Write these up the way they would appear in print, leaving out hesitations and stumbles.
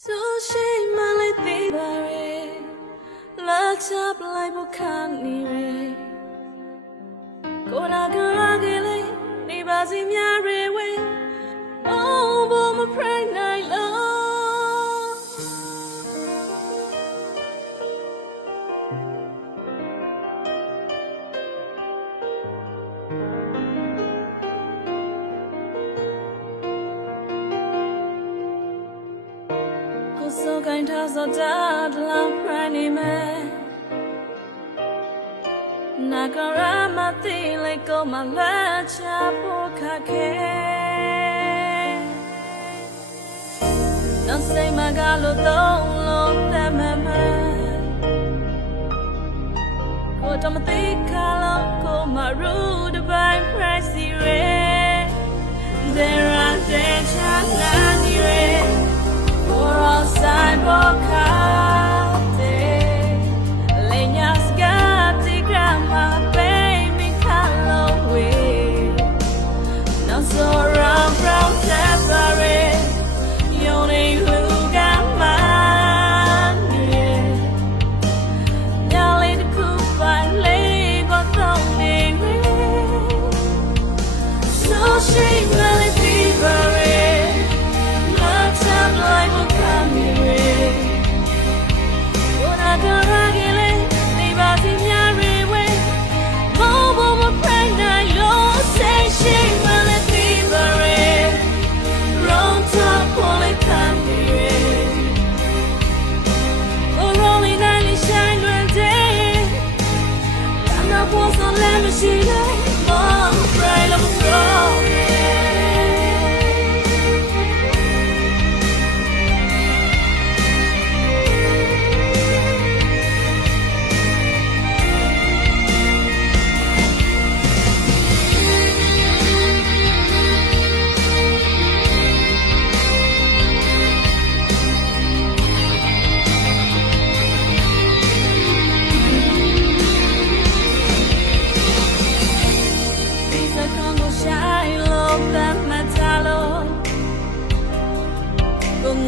So shame my little baby, let's up like Bukani. Go na garagile, neighbors in your way. Oh, but my pride night love. So kind of so dad love pride me. Nagarama like go my lacha pokake. Don't say my galo don't look that man. Go to my thick color, go my rude by pricey red. There are dead channel red. For all side bocate. Leñas gatti grandma baby Halloween. Now so round brown February. You need look at mine. Now let the cool by labor don't need so she really fever. Let me see that mom right on the floor.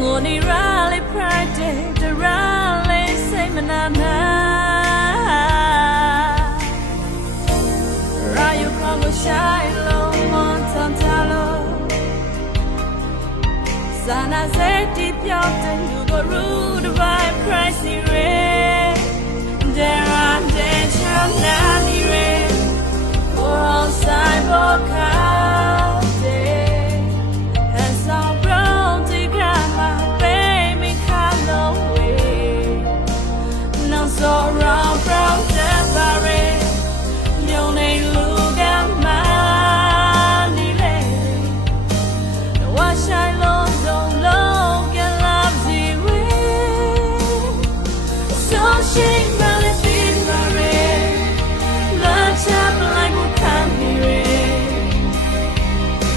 Ngoni rally pride the rally say manana Rayo Congo Shiloh Montantalo Sana Zeti Pyoten you go rude by pricey red There are dead chanani red For all cyborg so round brown February, your name look at money lady. What I love don't look at love's way. So she really feels very let's up like we can be real.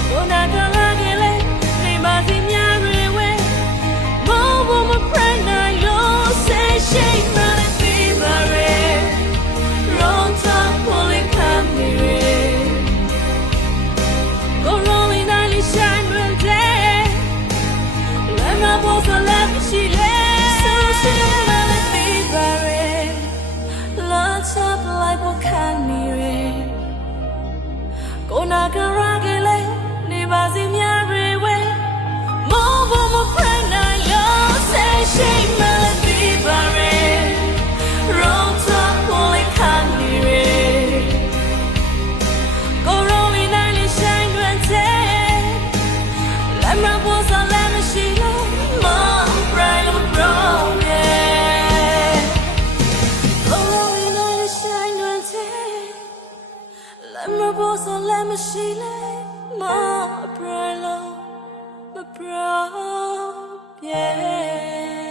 Don't I go again, leave us in your way. Move my friend, I know say she so let me see it. So she really be very. Let's up like what can be Go na garagile, neighbors in your way. Move on my friend, I love. Say she really be very. Roll top, only can be Go rolling, I shine when let my boss, let me see it. Right on the road, yeah. Oh, night shine when let me boss and let me see it. My bro, yeah.